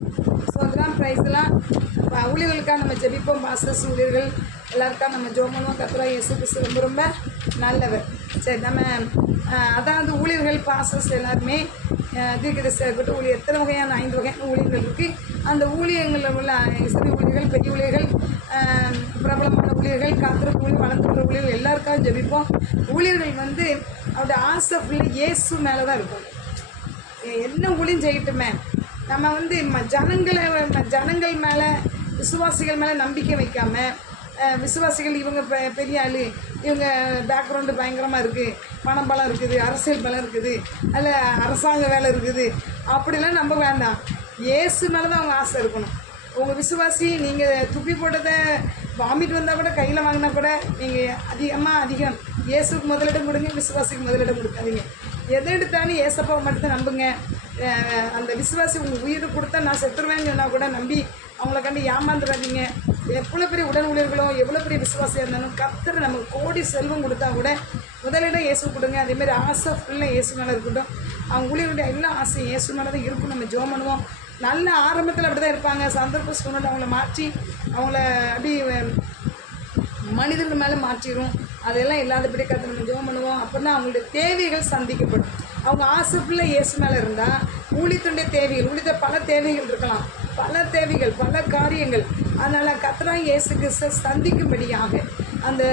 சோதரம் பிரைஸ்லாம் ஊழியர்களுக்காக நம்ம ஜெபிப்போம். பாஸ்டர்ஸ் ஊழியர்கள் எல்லாருக்காக நம்ம ஜெபம் பண்ணுவோம். கர்த்தராகிய இயேசு கிறிஸ்து ரொம்ப ரொம்ப நல்லவர். சரி, நம்ம அதாவது ஊழியர்கள் பாஸ்டர்ஸ் எல்லாருமே தீர்க்கதரிசியாக இருக்கட்டும், ஊழியர் எத்தனை வகையான 5 வகையான ஊழியர்கள் இருக்குது. அந்த ஊழியங்களில் உள்ள சிறிய ஊழியர்கள், பெரிய ஊழியர்கள், பிரபலமான ஊழியர்கள், காத்திருக்க ஊழியர், வளர்ந்துள்ள ஊழியர்கள் எல்லாருக்காக ஜெபிப்போம். ஊழியர்கள் வந்து அவருடைய ஆசை ஃபுல்லாக இயேசு மேலே தான் இருக்கும். என்ன ஊழியம் செய்யட்டுமே, நம்ம வந்து ஜனங்கள் மேலே, விசுவாசிகள் மேலே நம்பிக்கை வைக்காமல், விசுவாசிகள் இவங்க பெரிய ஆள், இவங்க பேக்ரவுண்டு பயங்கரமாக இருக்குது, பணம் பலம் இருக்குது, அரசியல் பலம் இருக்குது, அதில் அரசாங்க வேலை இருக்குது, அப்படிலாம் நம்ப வேண்டாம். இயேசு மேலே தான் அவங்க ஆசை இருக்கணும். உங்கள் விசுவாசி நீங்கள் துப்பி போட்டதை வாமிட்டு வந்தால் கூட, கையில் வாங்கினா கூட நீங்கள் அதிகம் இயேசுக்கு முதலிடம் கொடுங்க, விசுவாசிக்கு முதலிடம் கொடுக்காதீங்க. எதை எடுத்தாலும் ஏசப்பாவை மட்டும்தான் நம்புங்க. அந்த விசுவாசி உங்கள் உயிரை கொடுத்தா நான் செத்துருவேன்னு சொன்னால் கூட நம்பி அவங்கள கண்டு ஏமாந்துடாதீங்க. எவ்வளோ பெரிய உடன் ஊழியர்களோ, எவ்வளோ பெரிய விசுவாசியாக இருந்தாலும் கர்த்தர் நமக்கு கோடி செல்வம் கொடுத்தா கூட முதலிடம் இயேசு கொடுங்க. அதேமாதிரி ஆசை ஃபுல்லாக இயேசு மேலே இருக்கட்டும். அவங்க ஊழியர்களுடைய எல்லா ஆசையும் இயேசு மேலே தான் இருக்கும். நம்ம ஜெபம் பண்ணுவோம். நல்ல ஆரம்பத்தில் அப்படி தான் இருப்பாங்க. சந்தர்ப்ப சூழ்நிலை அவங்கள மாற்றி அவங்கள அப்படி மனிதர்கள் மேலே மாற்றிடும். அதெல்லாம் இல்லாதபடி கருத்து நம்ம ஜெபம் பண்ணுவோம். அப்போ தான் அவங்களுடைய தேவைகள் சந்திக்கப்படும். அவங்க ஆசை ஃபுல்லாக இயேசு மேலே இருந்தால் ஊழியத்துடைய தேவைகள், ஊழியத்தை பல தேவைகள் இருக்கலாம், பல தேவைகள், பல காரியங்கள். அதனால் கர்த்தராகிய இயேசு கிறிஸ்து சந்திக்கும்படியாக அந்த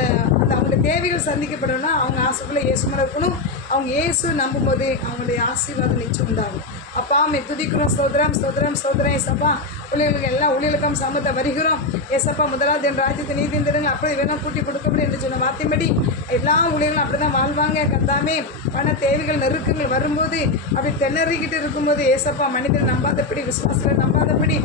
அவங்களுடைய தேவைகள் சந்திக்கப்படணும்னா அவங்க ஆசைக்குள்ளே இயேசு மேலே இருக்கணும். அவங்க இயேசு நம்பும்போது அவங்களுடைய ஆசீர்வாதம் நிச்சயம் உண்டாகும். அப்பா மே துதிக்கிறோம். ஸ்தோத்திரம் ஸ்தோத்திரம் ஸ்தோத்திரம். ஏசப்பா ஊழியர்களுக்கு எல்லா ஊழியர்களுக்கும் சமத்தை வருகிறோம். ஏசப்பா முதலாவது என் ராஜ்யத்தை நீதி தருங்க, அப்படி வேணால் கூட்டி கொடுக்கப்படும் என்று சொன்ன வார்த்தைப்படி எல்லா ஊழியர்களும் அப்படி தான் வாழ்வாங்க. கர்த்தாவே பண தேவைகள் நெருக்கங்கள் வரும்போது அப்படி திணறிக்கிட்டு இருக்கும்போது ஏசப்பா மனிதர்கள் நம்பாதபடி, விசுவாசங்களை நம்பாதபடி,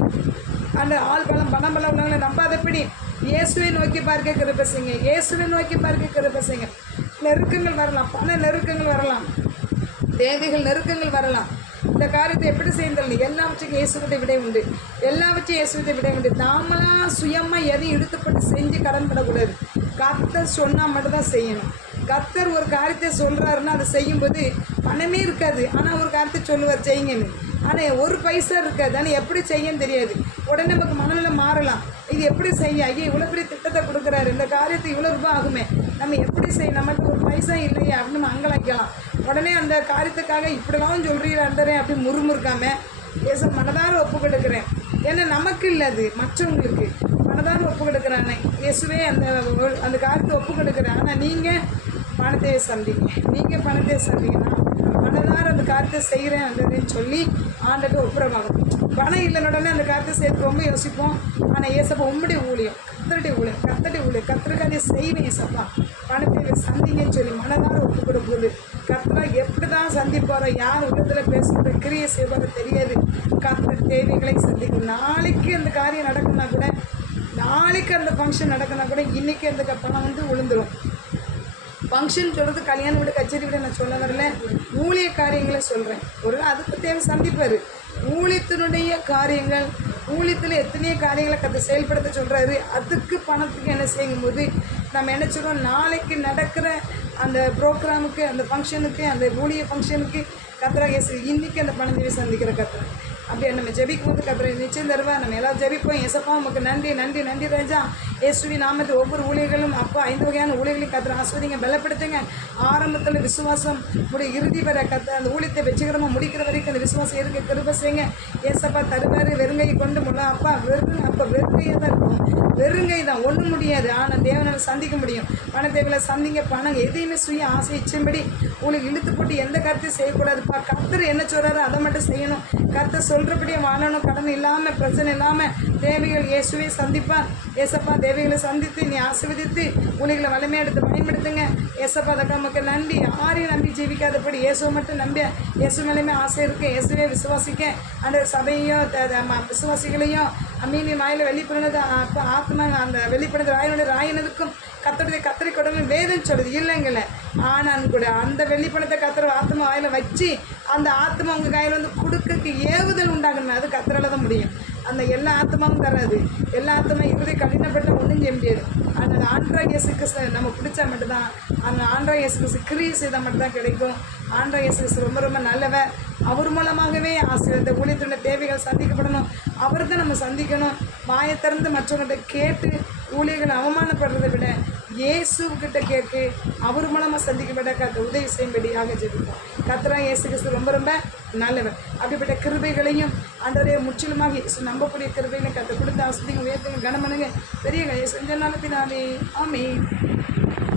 அந்த ஆள் பலம் பணம் பலம் உள்ளவங்களை நம்பாதபடி இயேசுவை நோக்கி பார்க்க கிருபை செய்யுங்க. இயேசுவை நோக்கி பார்க்க கிருபை செய்யுங்க. நெருக்கங்கள் வரலாம், பண நெருக்கங்கள் வரலாம், தேவைகள் நெருக்கங்கள் வரலாம். இந்த காரியத்தை எப்படி செய்யணும்? எல்லாவற்றுக்கும் இயேசுவிட்ட விடை உண்டு. எல்லாவற்றையும் இயேசுவிட்ட விடை உண்டு. நாமளாக சுயமாக எதையும் இழுத்துப்பட்டு செஞ்சு கடன் படக்கூடாது. கர்த்தர் சொன்னால் மட்டும்தான் செய்யணும். கர்த்தர் ஒரு காரியத்தை சொல்கிறாருன்னா அதை செய்யும்போது பணமே இருக்காது, ஆனால் ஒரு காரியத்தை சொல்லுவார் செய்யுங்கன்னு. ஆனால் ஒரு பைசா இருக்காது, ஆனால் எப்படி செய்யன்னு தெரியாது. உடனே நமக்கு மனநிலை மாறலாம். இது எப்படி செய்ய, ஐயா இவ்வளோ பெரிய திட்டத்தை கொடுக்குறாரு, இந்த காரியத்தை இவ்வளோ ரூபாய் ஆகுமே, நம்ம எப்படி செய்ய, நம்மகிட்ட ஒரு பைசா இல்லையா அப்படின்னு நம்ம அங்கலாய்க்கலாம். உடனே அந்த காரியத்துக்காக இப்படிலாம் சொல்கிறீராண்டறேன் அப்படி முறுமுறுக்காமல் ஏச மனதார ஒப்பு கொடுக்குறேன். ஏன்னா நமக்கு இல்லை, அது மற்றவங்களுக்கு மனதார ஒப்பு கொடுக்குறானே. இயேசுவே அந்த காரியத்தை ஒப்பு கொடுக்குறேன். ஆனால் நீங்கள் பணத்தை சந்திங்கன்னா மனதார அந்த காரியத்தை செய்கிறேன் அப்படின்னு சொல்லி ஆண்டுட்டு ஒப்புரவாகும். பணம் இல்லைன்னு உடனே அந்த காரியத்தை சேர்த்து ரொம்ப யோசிப்போம். ஆனால் ஏசப்பா உம்முடைய ஊழியம், கர்த்தருடைய ஊழியம், கர்த்தருக்காக செய்வேன் ஏசப்பா, பணத்தை சந்திங்கன்னு சொல்லி மனதார ஒப்பு கொடுக்குது. கர்த்தரா எப்படி தான் சந்திப்பாரோ, யார் உள்ளத்தில் பேசுகிற கிரியை செய்வாரோ தெரியாது. கர்த்தர் தேவைகளை சந்திக்கும். நாளைக்கு அந்த காரியம் நடக்குன்னா கூட, நாளைக்கு அந்த ஃபங்க்ஷன் நடக்குன்னா கூட இன்றைக்கி அந்த பணம் வந்து விழுந்துடும். ஃபங்க்ஷன் சொல்கிறது கல்யாண வீடு, கச்சேரி வீடு நான் சொல்ல வரல, ஊழிய காரியங்களை சொல்கிறேன். ஒரு அதுக்கு தேவை சந்திப்பார். ஊழியத்தினுடைய காரியங்கள், ஊழியத்தில் எத்தனையோ காரியங்களை செயல்படுத்த சொல்கிறாரு. அதுக்கு பணத்துக்கு என்ன செய்யும்போது நம்ம என்ன சொல்கிறோம், நாளைக்கு நடக்கிற அந்த ப்ரோக்ராமுக்கு, அந்த ஃபங்க்ஷனுக்கு, அந்த ஊழிய ஃபங்க்ஷனுக்கு கர்த்தராகிய இயேசு இன்றைக்கி அந்த பணத்தை சந்திக்கிற கர்த்தர். அப்படியே நம்ம ஜெபிக்கும் போது கர்த்தரை நிச்சயம் தருவா. நம்ம எல்லாம் ஜெபிப்போம். ஏசப்பா உமக்கு நன்றி நன்றி நன்றி ராஜா. இயேசுவி நாமத்தை ஒவ்வொரு ஊழியர்களும் அப்பா 5 வகையான ஊழியர்களையும் கர்த்தரை ஆஸ்வதிங்க, பலப்படுத்துங்க. ஆரம்பத்தில் விசுவாசம் இறுதி வரை கர்த்தர் அந்த ஊழியத்தை வெற்றிகரமாக முடிக்கிற வரைக்கும் அந்த விசுவாசம் இருக்க கிருபை செய்யுங்க. ஏசப்பா தருவார். வெறுங்கை கொண்டு முள்ள அப்பா வெறுங்கையாக தான் இருக்கும். வெறுங்கை தான் ஒன்றும் முடியாது. ஆனால் தேவனால் சந்திக்க முடியும். பண தேவையில சந்திங்க. பணம் எதையுமே சுய ஆசை இச்சம்படி உங்களுக்கு இழுத்து போட்டு எந்த கருத்தையும் செய்யக்கூடாதுப்பா. கர்த்தர் என்ன சொல்கிறாரோ அதை மட்டும் செய்யணும். கர்த்தர் சொல்கிறபடியே வாழணும். கடன் இல்லாமல், பிரச்சனை இல்லாமல், தேவைகள் இயேசுவே சந்திப்பார். ஏசப்பா தேவைகளை சந்தித்து நீ ஆசீர்வதித்து ஊழியர்களை வலிமையாக எடுத்து பயன்படுத்துங்க. ஏசப்பா அதற்கு நமக்கு நன்றி. யாரையும் நம்பி ஜீவிக்காதபடி இயேசுவை மட்டும் நம்ப, இயேசு மேலேயுமே ஆசை இருக்குது. இயேசுவே விசுவாசிக்க அந்த சபையையும் விசுவாசிகளையும் மீனி வாயில் வெளிப்படுனது ஆத்மா அந்த வெளிப்படுறது ராயனதுக்கும் கத்தரி கொடுமை வேதம் சொல்லுது இல்லைங்கள. ஆனால் கூட அந்த வெளிப்பணத்தை கத்திர ஆத்மா வாயில் வச்சு அந்த ஆத்மா உங்கள் கையில் வந்து கொடுக்க ஏவுதல் உண்டாகணும். அது கத்திரால தான் முடியும். அந்த எல்லா ஆத்மாவும் தராது. எல்லா ஆத்மா இறுதி கடினப்பட்ட ஒன்றும் செய்ய முடியாது. ஆனால் ஆண்ட்ராய் இயேசு கிறிஸ்து நம்ம பிடிச்சா மட்டும்தான், அந்த ஆண்ட்ராய் இயேசு கிறிஸ்து கிரியை செய்தால் மட்டும்தான் கிடைக்கும். ஆண்ட்ராய் இயேசு கிறிஸ்து ரொம்ப ரொம்ப நல்லவர். அவர் மூலமாகவே ஆசீர்வாத ஊழியத்தினுடைய தேவைகள் சந்திக்கப்படணும். அவர் தான் நம்ம சந்திக்கணும். வாயை திறந்து மற்றவங்கள்ட்ட கேட்டு ஊழியர்கள் அவமானப்படுறதை விட இயேசுக்கிட்ட கேட்கு அவர் மூலமாக சந்திக்கப்பட்ட கத்த உதவி செய்யும்படியாக ஜெபிப்போம். கர்த்தராகிய இயேசு கிறிஸ்து ரொம்ப ரொம்ப நல்லவர். அப்படிப்பட்ட கிருபைகளையும் ஆண்டவரே முற்றிலுமாக இயேசு நம்பக்கூடிய கிருபைகளை கத்த கொடுத்து ஆஸ்வதிங்க, உயர்த்துங்க, கனமனுங்க, பெரிய கையை செஞ்சனால பின்னாலே ஆமென்.